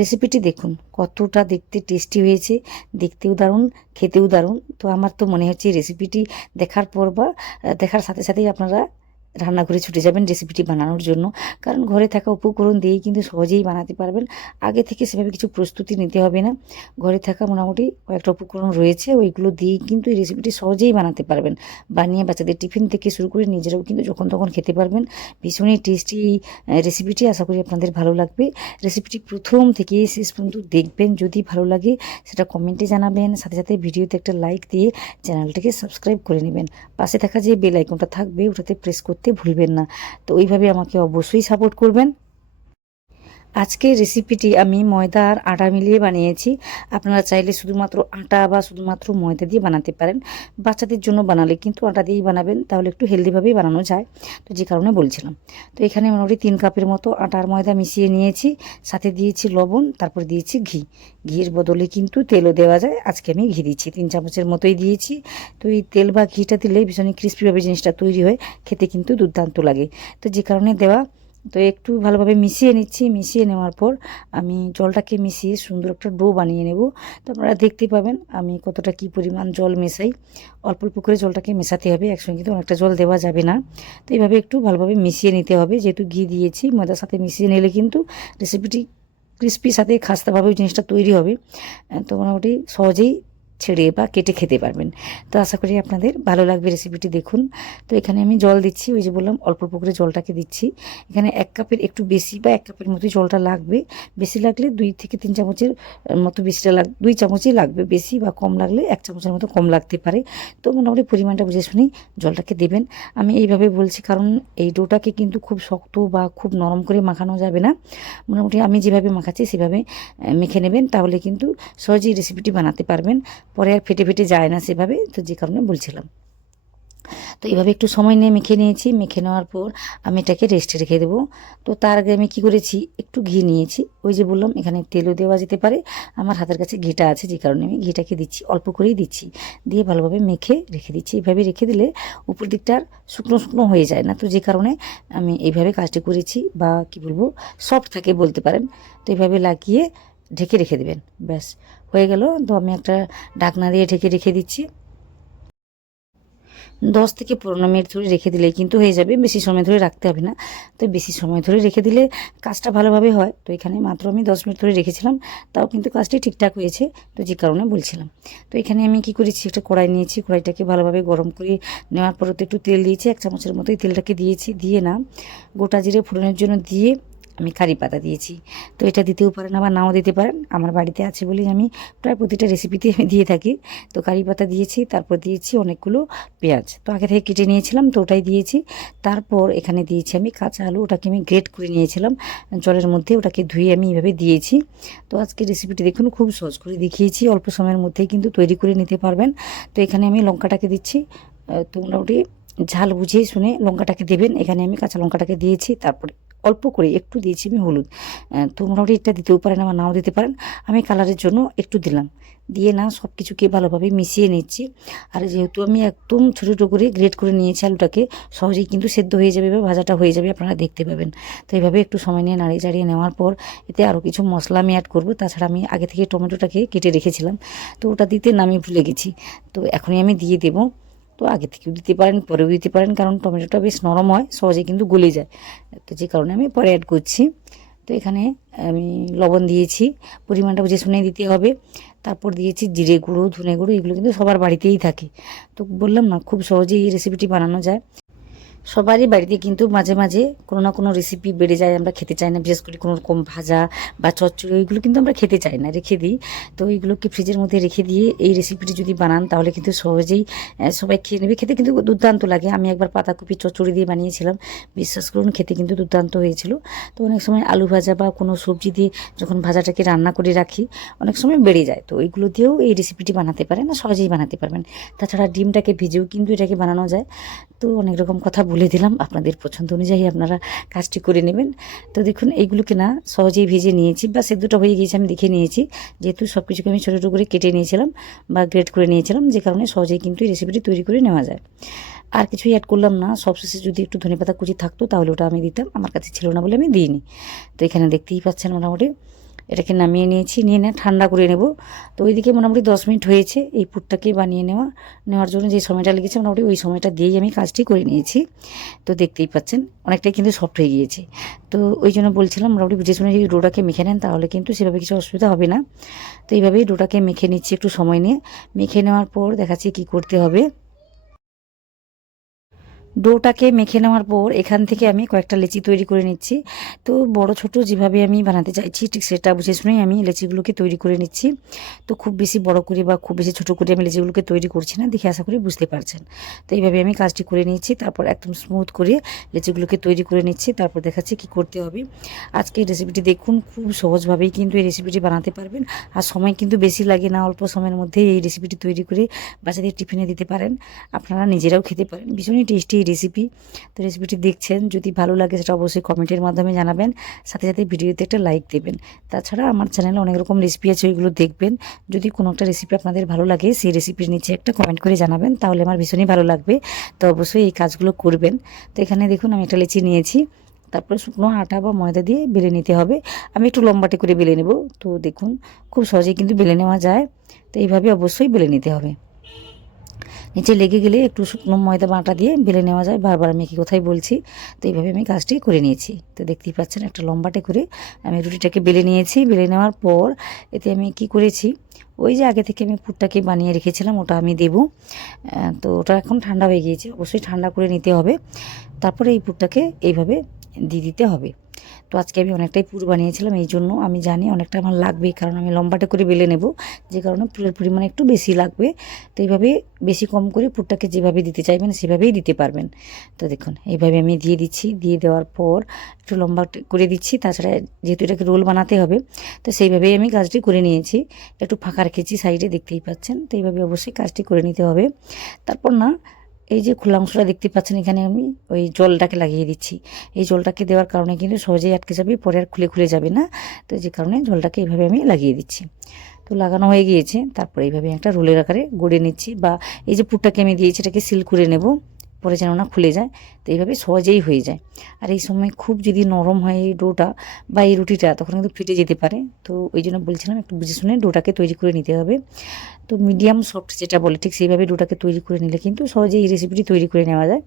রেসিপিটি দেখুন কতটা দেখতে টেস্টি হয়েছে, দেখতেও দারুণ, খেতেও দারুণ। তো আমার তো মনে হচ্ছে রেসিপিটি দেখার পর বা দেখার সাথে সাথেই আপনারা রান্নাঘরে ছুটে যাবেন রেসিপিটি বানানোর জন্য। কারণ ঘরে থাকা উপকরণ দিয়েই কিন্তু সহজেই বানাতে পারবেন। আগে থেকে সেভাবে কিছু প্রস্তুতি নিতে হবে না। ঘরে থাকা মোটামুটি কয়েকটা উপকরণ রয়েছে, ওইগুলো দিয়েই কিন্তু এই রেসিপিটি সহজেই বানাতে পারবেন। বানিয়ে বাচ্চাদের টিফিন থেকে শুরু করে নিজেরাও কিন্তু যখন তখন খেতে পারবেন। ভীষণই টেস্টি এই রেসিপিটি, আশা করি আপনাদের ভালো লাগবে। রেসিপিটি প্রথম থেকে শেষ পর্যন্ত দেখবেন, যদি ভালো লাগে সেটা কমেন্টে জানাবেন, সাথে সাথে ভিডিওতে একটা লাইক দিয়ে চ্যানেলটিকে সাবস্ক্রাইব করে নেবেন। পাশে থাকা যে বেল আইকনটা থাকবে ওটাতে প্রেস করতে ভুলবেন না। তো ওইভাবে আমাকে অবশ্যই সাপোর্ট করবেন। আজকের রেসিপিটি আমি ময়দা আর আটা মিলিয়ে বানিয়েছি। আপনারা চাইলে শুধুমাত্র আটা বা শুধুমাত্র ময়দা দিয়ে বানাতে পারেন। বাচ্চাদের জন্য বানালে কিন্তু আটা দিয়েই বানাবেন, তাহলে একটু হেলদিভাবেই বানানো যায়। তো যে কারণে বলছিলাম। তো এখানে মোটামুটি 3 কাপের মতো আটা আর ময়দা মিশিয়ে নিয়েছি, সাথে দিয়েছি লবণ, তারপর দিয়েছি ঘি। ঘির বদলে কিন্তু তেলও দেওয়া যায়, আজকে আমি ঘি দিচ্ছি 3 চামচের মতোই দিয়েছি। তো এই তেল বা ঘিটা দিলে ভীষণই ক্রিস্পিভাবে জিনিসটা তৈরি হয়, খেতে কিন্তু দুর্দান্ত লাগে। তো যে কারণে দেওয়া। তো একটু ভালোভাবে মিশিয়ে নিচ্ছি। মিশিয়ে নেওয়ার পর আমি জলটাকে মিশিয়ে সুন্দর একটা ডো বানিয়ে নেব। তো আপনারা দেখতে পাবেন আমি কতটা কী পরিমাণ জল মেশাই। অল্প অল্প করে জলটাকে মেশাতে হবে, একসঙ্গে কিন্তু অনেকটা জল দেওয়া যাবে না। তো এইভাবে একটু ভালোভাবে মিশিয়ে নিতে হবে, যেহেতু ঘি দিয়েছি ময়দার সাথে মিশিয়ে নিলে কিন্তু রেসিপিটি ক্রিস্পি সাথে খাস্তাভাবে জিনিসটা তৈরি হবে। তো মোটামুটি সহজেই ছেড়ে বা কেটে খেতে পারবেন। তো আশা করি আপনাদের ভালো লাগবে রেসিপিটি দেখুন। তো এখানে আমি জল দিচ্ছি, ওই যে বললাম অল্প অল্প করে জলটাকে দিচ্ছি। এখানে 1 কাপের একটু বেশি বা 1 কাপের মতোই জলটা লাগবে। বেশি লাগলে 2 থেকে 3 চামচের মতো বেশিটা 2 চামচই লাগবে বেশি, বা কম লাগলে 1 চামচের মতো কম লাগতে পারে। তো মোটামুটি পরিমাণটা বুঝে শুনেই জলটাকে দেবেন। আমি এইভাবে বলছি কারণ এই ডোটাকে কিন্তু খুব শক্ত বা খুব নরম করে মাখানো যাবে না। মোটামুটি আমি যেভাবে মাখাচ্ছি সেভাবে মেখে নেবেন, তাহলে কিন্তু সহজেই রেসিপিটি বানাতে পারবেন। পরে আর ফেটে ফেটে যায় না সেভাবে। তো যে কারণে বলছিলাম। তো এইভাবে একটু সময় নিয়ে মেখে নিয়েছি। মেখে নেওয়ার পর আমি এটাকে রেস্টে রেখে দেবো। তো তার আগে আমি কী করেছি, একটু ঘি নিয়েছি। ওই যে বললাম এখানে তেলও দেওয়া যেতে পারে, আমার হাতের কাছে ঘিটা আছে যে কারণে আমি ঘিটাকে দিচ্ছি, অল্প করেই দিচ্ছি। দিয়ে ভালোভাবে মেখে রেখে দিচ্ছি। এইভাবে রেখে দিলে উপর দিকটা আর শুকনো শুকনো হয়ে যায় না। তো যে কারণে আমি এইভাবে কাজটি করেছি, বা কি বলবো, সফট থাকে বলতে পারেন। তো এইভাবে লাগিয়ে ঢেকে রেখে দেবেন, ব্যাস হয়ে গেল। তো আমি একটা ঢাকনা দিয়ে ঢেকে রেখে দিচ্ছি। 10 থেকে 15 মিনিট ধরে রেখে দিলেই কিন্তু হয়ে যাবে, বেশি সময় ধরে রাখতে হবে না। তো বেশি সময় ধরে রেখে দিলে কাজটা ভালোভাবে হয়। তো এখানে মাত্র আমি 10 মিনিট ধরে রেখেছিলাম, তাও কিন্তু কাজটি ঠিকঠাক হয়েছে। তো যে কারণে বলছিলাম। তো এখানে আমি কি করেছি, একটা কড়াই নিয়েছি, কড়াইটাকে ভালোভাবে গরম করে নেওয়ার পর একটু তেল দিয়েছি, 1 চামচের মতোই তেলটাকে দিয়েছি। দিয়ে না গোটা জিরে ফোড়নের জন্য দিয়ে আমি কারি পাতা দিয়েছি। তো এটা দিতেও পারেন আবার নাও দিতে পারেন, আমার বাড়িতে আছে বলেই আমি প্রায় প্রতিটা রেসিপিতে আমি দিয়ে থাকি। তো কারি পাতা দিয়েছি, তারপর দিয়েছি অনেকগুলো পেঁয়াজ, তো আগে থেকে কেটে নিয়েছিলাম, তো ওটাই দিয়েছি। তারপর এখানে দিয়েছি আমি কাঁচা আলু, ওটাকে আমি গ্রেট করে নিয়েছিলাম জলের মধ্যে, ওটাকে ধুয়ে আমি এভাবে দিয়েছি। তো আজকে রেসিপিটি দেখুন খুব সহজ করে দেখিয়েছি, অল্প সময়ের মধ্যেই কিন্তু তৈরি করে নিতে পারবেন। তো এখানে আমি লঙ্কাটাকে দিচ্ছি। তো মোটামুটি ঝাল বুঝিয়ে শুনে লঙ্কাটাকে দেবেন। এখানে আমি কাঁচা লঙ্কাটাকে দিয়েছি, তারপরে অল্প করে একটু দিয়েছি আমি হলুদ। তো মোটামুটি এটা দিতেও পারেন আবার নাও দিতে পারেন, আমি কালারের জন্য একটু দিলাম। দিয়ে না সব কিছুকে ভালোভাবে মিশিয়ে নিচ্ছি। আর যেহেতু আমি একদম ছোটো ছোটো করে গ্রেট করে নিয়েছি আলুটাকে, সহজেই কিন্তু সেদ্ধ হয়ে যাবে বা ভাজাটা হয়ে যাবে, আপনারা দেখতে পাবেন। তো এইভাবে একটু সময় নিয়ে নাড়িয়ে চাড়িয়ে নেওয়ার পর এতে আরও কিছু মশলা আমি অ্যাড করবো। তাছাড়া আমি আগে থেকে টমেটোটাকে কেটে রেখেছিলাম, তো ওটা দিতে না আমি ভুলে গেছি। তো এখনই আমি দিয়ে দেবো। তো আগে থেকেও দিতে পারেন, পরেও দিতে পারেন, কারণ টমেটোটা বেশ নরম হয়, সহজে কিন্তু গলে যায়। তো যে কারণে আমি পরে অ্যাড করছি। তো এখানে আমি লবণ দিয়েছি, পরিমাণটা বুঝে শুনে দিতে হবে। তারপর দিয়েছি জিরে গুঁড়ো, ধনে গুঁড়ো, এগুলো কিন্তু সবার বাড়িতেই থাকে। তো বললাম না, খুব সহজেই এই রেসিপিটি বানানো যায়। সবারই বাড়িতে কিন্তু মাঝে মাঝে কোনো না কোনো রেসিপি বেড়ে যায়, আমরা খেতে চাই না। বিশেষ করে কোনো রকম ভাজা বা চচ্চড়ি, ওইগুলো কিন্তু আমরা খেতে চাই না, রেখে দিই। তো এইগুলোকে ফ্রিজের মধ্যে রেখে দিয়ে এই রেসিপিটি যদি বানান, তাহলে কিন্তু সহজেই সবাই খেয়ে নেবে। খেতে কিন্তু দুর্দান্ত লাগে। আমি একবার পাতাকপি চচ্চড়ি দিয়ে বানিয়েছিলাম, বিশ্বাস করুন খেতে কিন্তু দুর্দান্ত হয়েছিল। তো অনেক সময় আলু ভাজা বা কোনো সবজি দিয়ে যখন ভাজাটাকে রান্না করে রাখি, অনেক সময় বেড়ে যায়। তো ওইগুলো দিয়েও এই রেসিপিটি বানাতে পারেন, না সহজেই বানাতে পারবেন। তাছাড়া ডিমটাকে ভেজেও কিন্তু এটাকে বানানো যায়। তো অনেক রকম কথা বলে দিলাম, আপনাদের পছন্দ অনুযায়ী আপনারা কাজটি করে নেবেন। তো দেখুন এইগুলোকে না সহজেই ভেজে নিয়েছি, বা সেদ্ধটা হয়ে গিয়েছে আমি দেখে নিয়েছি। যেহেতু সব কিছুকে আমি ছোটো ছোটো করে কেটে নিয়েছিলাম বা গ্রেট করে নিয়েছিলাম, যে কারণে সহজেই কিন্তু এই রেসিপিটি তৈরি করে নেওয়া যায়। আর কিছুই অ্যাড করলাম না। সবশেষে যদি একটু ধনেপাতা কুচি থাকতো তাহলে ওটা আমি দিতাম, আমার কাছে ছিল না বলে আমি দিইনি। তো এখানে দেখতেই পাচ্ছেন মোটামুটি এটাকে নামিয়ে নিয়েছি, নিয়ে ঠান্ডা করে নেব। তো ওইদিকে মোটামুটি 10 মিনিট হয়েছে এই পুরটাকে বানিয়ে নেওয়ার জন্য যে সময়টা লেগেছে মোটামুটি ওই সময়টা দিয়েই আমি কাজটি করে নিয়েছি। তো দেখতেই পাচ্ছেন অনেকটাই কিন্তু সফট হয়ে গিয়েছে। তো ওই জন্য বলছিলাম মোটামুটি বুঝে শুনে যদি ডোটাকে মেখে নেন তাহলে কিন্তু সেভাবে কিছু অসুবিধা হবে না। তো এইভাবেই ডোটাকে মেখে নিচ্ছি একটু সময় নিয়ে। মেখে নেওয়ার পর দেখাচ্ছি কি করতে হবে। ডোটাকে মেখে নেওয়ার পর এখান থেকে আমি কয়েকটা লেচি তৈরি করে নিচ্ছি। তো বড় ছোট যেভাবে আমি বানাতে চাইছি ঠিক সেটা বুঝে শুনেই আমি লেচিগুলোকে তৈরি করে নিচ্ছি। তো খুব বেশি বড় করে বা খুব বেশি ছোট করে আমি লেচিগুলোকে তৈরি করছি না, দেখে আশা করি বুঝতে পারছেন। তো এইভাবে আমি কাজটি করে নিচ্ছি, তারপর একদম স্মুথ করে লেচিগুলোকে তৈরি করে নিচ্ছি। তারপর দেখাচ্ছি কি করতে হবে। আজকে এই রেসিপিটি দেখুন, খুব সহজভাবেই কিন্তু এই রেসিপিটি বানাতে পারবেন। আর সময় কিন্তু বেশি লাগে না, অল্প সময়ের মধ্যেই এই রেসিপিটি তৈরি করে বাচ্চাদের টিফিনে দিতে পারেন, আপনারা নিজেরাও খেতে পারেন। ভীষণই টেস্টি এই রেসিপি। তো রেসিপিটি দেখছেন, যদি ভালো লাগে সেটা অবশ্যই কমেন্টের মাধ্যমে জানাবেন, সাথে সাথে ভিডিওতে একটা লাইক দেবেন। তাছাড়া আমার চ্যানেলে অনেক রকম রেসিপি আছে, ওইগুলো দেখবেন। যদি কোনো একটা রেসিপি আপনাদের ভালো লাগে সেই রেসিপির নিচে একটা কমেন্ট করে জানাবেন, তাহলে আমার ভীষণই ভালো লাগবে। তো অবশ্যই এই কাজগুলো করবেন। তো এখানে দেখুন আমি একটা লেচি নিয়েছি, তারপরে শুকনো আটা বা ময়দা দিয়ে বেলে নিতে হবে। আমি একটু লম্বাটে করে বেলে নেব। তো দেখুন খুব সহজেই কিন্তু বেলে নেওয়া যায়। তো এইভাবে অবশ্যই বেলে নিতে হবে। নিচে লেগে গেলে একটু শুকনো ময়দা বা আটা দিয়ে বেলে নেওয়া যায়। বারবার আমি কি কোথায় বলছি। তো এইভাবে আমি কাজটি করে নিয়েছি। তো দেখতেই পাচ্ছেন একটা লম্বাটে করে আমি রুটিটাকে বেলে নিয়েছি। বেলে নেওয়ার পর এতে আমি কি করেছি, ওই যে আগে থেকে আমি পুরটাকে বানিয়ে রেখেছিলাম ওটা আমি দেবো। তো ওটা এখন ঠান্ডা হয়ে গিয়েছে, অবশ্যই ঠান্ডা করে নিতে হবে। তারপরে এই পুরটাকে এইভাবে দিয়ে দিতে হবে। তো আজকে আমি অনেকটাই পুর বানিয়েছিলাম, এই জন্য আমি জানি অনেকটা আমার লাগবে, কারণ আমি লম্বাটে করে বেলে নেব, যে কারণে পুরের পরিমাণ একটু বেশি লাগবে। তো এইভাবে বেশি কম করে পুরটাকে যেভাবে দিতে চাইবেন সেভাবেই দিতে পারবেন। তো দেখুন এইভাবে আমি দিয়ে দিচ্ছি। দিয়ে দেওয়ার পর একটু লম্বা করে দিচ্ছি। তাছাড়া যেহেতু এটাকে রোল বানাতে হবে, তো সেইভাবেই আমি কাজটি করে নিয়েছি। একটু ফাঁকা রেখেছি সাইডে, দেখতেই পাচ্ছেন। তো এইভাবে অবশ্যই কাজটি করে নিতে হবে। তারপর এই যে খোলা অংশটা দেখতে পাচ্ছেন, এখানে আমি ওই জলটাকে লাগিয়ে দিচ্ছি। এই জলটাকে দেওয়ার কারণে কিন্তু সহজেই আটকে যাবে, পরে আর খুলে খুলে যাবে না। তো যে কারণে জলটাকে এইভাবে আমি লাগিয়ে দিচ্ছি। তো লাগানো হয়ে গিয়েছে। তারপরে এইভাবে একটা রোলের আকারে গড়ে নিচ্ছি, বা এই যে পুরটাকে আমি দিয়েছি এটাকে সিল করে নেব, পরে যেন না খুলে যায়। তো এইভাবে সহজেই হয়ে যায়। আর এই সময় খুব যদি নরম হয় এই ডোটা বা এই রুটিটা, তখন কিন্তু ফেটে যেতে পারে। তো ওই জন্য বলছিলাম একটু বুঝে শুনে ডোটাকে তৈরি করে নিতে হবে। তো মিডিয়াম সফট যেটা বলে ঠিক সেইভাবে ডোটাকে তৈরি করে নিলে কিন্তু সহজেই এই রেসিপিটি তৈরি করে নেওয়া যায়।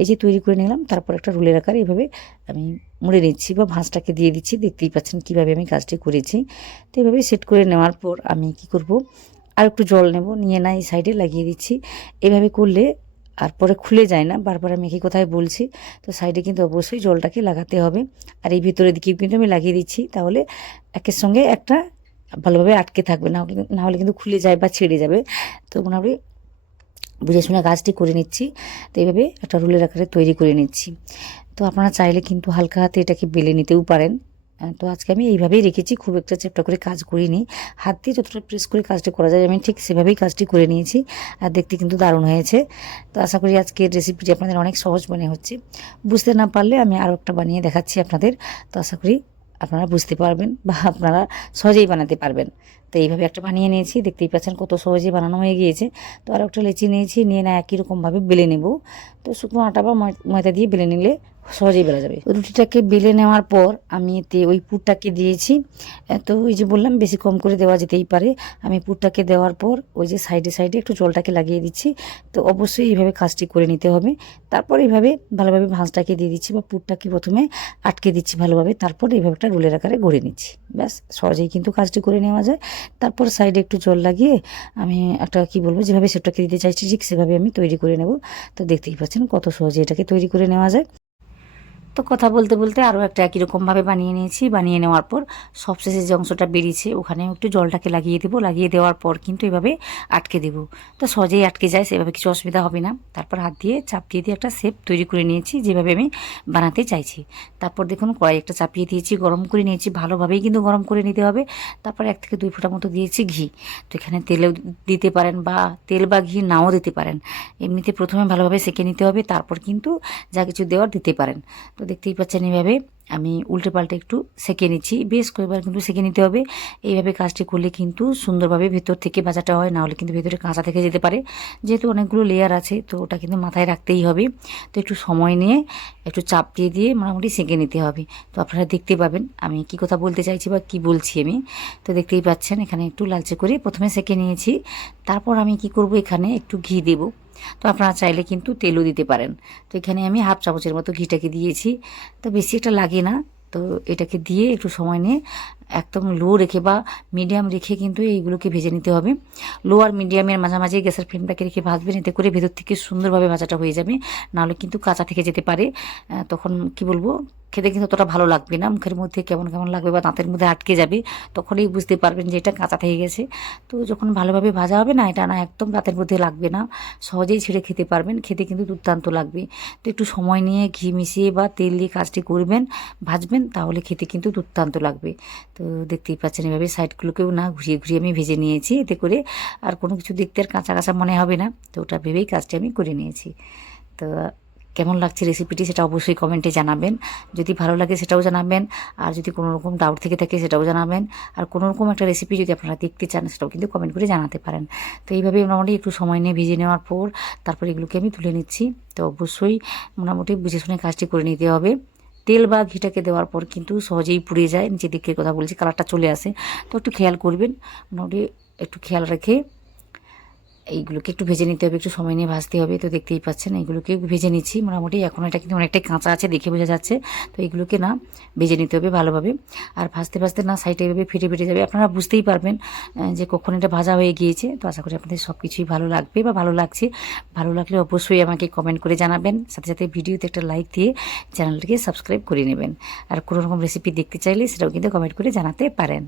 এই যে তৈরি করে নিলাম, তারপর একটা রোলের আকারে এইভাবে আমি মুড়ে নিচ্ছি বা ভাঁজটাকে দিয়ে দিচ্ছি। দেখতেই পাচ্ছেন কীভাবে আমি কাজটি করেছি। তো এইভাবে সেট করে নেওয়ার পর আমি কি করব, আর একটু জল নেব, নিয়ে এই সাইডে লাগিয়ে দিচ্ছি। এভাবে করলে আর পরে খুলে যায় না, বারবার আমি একই কথাই বলছি। তো সাইডে কিন্তু অবশ্যই জলটাকে লাগাতে হবে। আর এই ভিতরের দিকেও কিন্তু আমি লাগিয়ে দিচ্ছি, তাহলে একের সঙ্গে একটা ভালোভাবে আটকে থাকবে, না হলে কিন্তু খুলে যায় বা ছেড়ে যাবে। তো মোটামুটি বুঝে শুনে কাজটি করে নিচ্ছি। তো এইভাবে একটা রুলের আকারে তৈরি করে নিচ্ছি। তো আপনারা চাইলে কিন্তু হালকা হাতে এটাকে বেলে নিতেও পারেন। তো আজকে আমি এইভাবেই রেখেছি, খুব একটা চেপটা করে কাজ করিনি। হাত দিয়ে যতটা প্রেস করে কাজটি করা যায় আমি ঠিক সেভাবেই কাজটি করে নিয়েছি। আর দেখতে কিন্তু দারুণ হয়েছে। তো আশা করি আজকের রেসিপিটি আপনাদের অনেক সহজ মনে হচ্ছে। বুঝতে না পারলে আমি আরও একটা বানিয়ে দেখাচ্ছি আপনাদের। তো আশা করি আপনারা বুঝতে পারবেন বা আপনারা সহজেই বানাতে পারবেন। তো এইভাবে একটা বানিয়ে নিয়েছি, দেখতেই পাচ্ছেন কত সহজেই বানানো হয়ে গিয়েছে। তো আরও একটা লেচি নিয়েছি, নিয়ে একই রকমভাবে বেলে নেব। তো শুকনো আটা বা ময়দা দিয়ে বেলে নিলে সহজেই বেলা যাবে। রুটিটাকে বেলে নেওয়ার পর আমি এতে ওই পুরটাকে দিয়েছি। তো ওই যে বললাম বেশি কম করে দেওয়া যেতেই পারে। আমি পুরটাকে দেওয়ার পর ওই যে সাইডে সাইডে একটু জলটাকে লাগিয়ে দিচ্ছি। তো অবশ্যই এইভাবে কাজটি করে নিতে হবে। তারপর এইভাবে ভালোভাবে ভাঁজটাকে দিয়ে দিচ্ছি বা পুরটাকে প্রথমে আটকে দিচ্ছি ভালোভাবে, তারপর এইভাবে একটা রোলের আকারে গড়ে নিচ্ছি। ব্যাস সহজেই কিন্তু কাজটি করে নেওয়া যায়। তারপর সাইডে একটু জল লাগিয়ে আমি একটা কি বলবো, যেভাবে সেটাকে দিতে চাইছি ঠিক সেভাবে আমি তৈরি করে নেব। তো দেখতেই পাচ্ছেন কত সহজে এটাকে তৈরি করে নেওয়া যায়। তো কথা বলতে বলতে আরও একটা একই রকমভাবে বানিয়ে নিয়েছি। বানিয়ে নেওয়ার পর সবশেষে যে অংশটা বেরিয়েছে ওখানে একটু জলটাকে লাগিয়ে দেবো। লাগিয়ে দেওয়ার পর কিন্তু এভাবে আটকে দেবো। তো সহজেই আটকে যায়, সেভাবে কিছু অসুবিধা হবে না। তারপর হাত দিয়ে চাপ দিয়ে একটা শেপ তৈরি করে নিয়েছি যেভাবে আমি বানাতে চাইছি। তারপর দেখুন কড়াই একটা চাপিয়ে দিয়েছি, গরম করে নিয়েছি, ভালোভাবেই কিন্তু গরম করে নিতে হবে। তারপর 1 থেকে 2 ফোঁটা মতো দিয়েছি ঘি। তো এখানে তেলেও দিতে পারেন বা তেল বা ঘি নাও দিতে পারেন। এমনিতে প্রথমে ভালোভাবে সেঁকে নিতে হবে, তারপর কিন্তু যা কিছু দেওয়ার দিতে পারেন। তো দেখতেই পাচ্ছেন এইভাবে আমি উল্টে পাল্টে একটু সেঁকে নিচ্ছি, বেশ কয়েকবার কিন্তু সেঁকে নিতে হবে। এইভাবে কাজটি করলে কিন্তু সুন্দরভাবে ভেতর থেকে ভাজাটা হয়, নাহলে কিন্তু ভেতরে কাঁচা থেকে যেতে পারে। যেহেতু অনেকগুলো লেয়ার আছে তো ওটা কিন্তু মাথায় রাখতেই হবে। তো একটু সময় নিয়ে একটু চাপ দিয়ে দিয়ে মোটামুটি সেঁকে নিতে হবে। তো আপনারা দেখতে পাবেন আমি কি কথা বলতে চাইছি বা কি বলছি আমি। তো দেখতেই পাচ্ছেন এখানে একটু লালচে করে প্রথমে সেঁকে নিয়েছি, তারপর আমি কি করব, এখানে একটু ঘি দেব। তো আপনারা চাইলে কিন্তু তেলও দিতে পারেন। তো এখানে আমি হাফ চামচের মতো ঘিটাকে দিয়েছি, তো বেশি একটা লাগে না। তো এটাকে দিয়ে একটু সময় নিয়ে একদম লো রেখে বা মিডিয়াম রেখে কিন্তু এইগুলোকে ভেজে নিতে হবে। লো আর মিডিয়ামের মাঝামাঝি গ্যাসের ফ্লেমটাকে রেখে ভাজবেন, এতে করে ভেতর থেকে সুন্দরভাবে ভাজাটা হয়ে যাবে, নাহলে কিন্তু কাঁচা থেকে যেতে পারে। তখন কি বলবো, খেতে কিন্তু অতটা ভালো লাগবে না, মুখের মধ্যে কেমন কেমন লাগবে বা দাঁতের মধ্যে আটকে যাবে, তখনই বুঝতে পারবেন যে এটা কাঁচা থেকে গেছে। তো যখন ভালোভাবে ভাজা হবে না, এটা না একদম দাঁতের মধ্যে লাগবে না, সহজেই ছেড়ে খেতে পারবেন, খেতে কিন্তু দুর্দান্ত লাগবে। তো একটু সময় নিয়ে ঘি মিশিয়ে বা তেল দিয়ে কাজটি করবেন, ভাজবেন, তাহলে খেতে কিন্তু দুর্দান্ত লাগবে। তো দেখতেই পাচ্ছেন এভাবে সাইডগুলোকেও না ঘুরিয়ে ঘুরিয়ে আমি ভেজে নিয়েছি, এতে করে আর কোনো কিছু দেখতে আর কাঁচা কাঁচা মনে হবে না। তো ওটা ভেবেই কাজটি আমি করে নিয়েছি। তো কেমন লাগছে রেসিপিটি সেটা অবশ্যই কমেন্টে জানাবেন, যদি ভালো লাগে সেটাও জানাবেন, আর যদি কোনো রকম ডাউট থেকে থাকে সেটাও জানাবেন, আর কোনো রকম একটা রেসিপি যদি আপনারা দেখতে চান সেটাও কিন্তু কমেন্ট করে জানাতে পারেন। তো এইভাবে মোটামুটি একটু সময় নিয়ে ভেজে নেওয়ার পর তারপর এগুলোকে আমি তুলে নিচ্ছি। তো অবশ্যই মোটামুটি বুঝে শুনে কাজটি করে নিতে হবে। তেল বা ঘিটাকে দেওয়ার পর কিন্তু সহজেই পুড়ে যায়, নিচের দিকের কথা বলছি, কালারটা চলে আসে। তো একটু খেয়াল করবেন, মোটামুটি একটু খেয়াল রেখে এইগুলোকে একটু ভেজে নিতে হবে, একটু সময় নিয়ে ভাজতে হবে। তো দেখতেই পাচ্ছেন এইগুলোকে ভেজে নিচ্ছি মোটামুটি, এখন এটা কিন্তু অনেকটাই কাঁচা আছে দেখে বোঝা যাচ্ছে। তো এইগুলোকে না ভেজে নিতে হবে ভালোভাবে, আর ভাজতে ভাজতে না সাইডে এভাবে ফেটে ফেটে যাবে, আপনারা বুঝতেই পারবেন যে কখন এটা ভাজা হয়ে গিয়েছে। তো আশা করি আপনাদের সব কিছুই ভালো লাগবে বা ভালো লাগছে। ভালো লাগলে অবশ্যই আমাকে কমেন্ট করে জানাবেন, সাথে সাথে ভিডিওতে একটা লাইক দিয়ে চ্যানেলটিকে সাবস্ক্রাইব করে নেবেন। আর কোনো রকম রেসিপি দেখতে চাইলে সেটাও কিন্তু কমেন্ট করে জানাতে পারেন।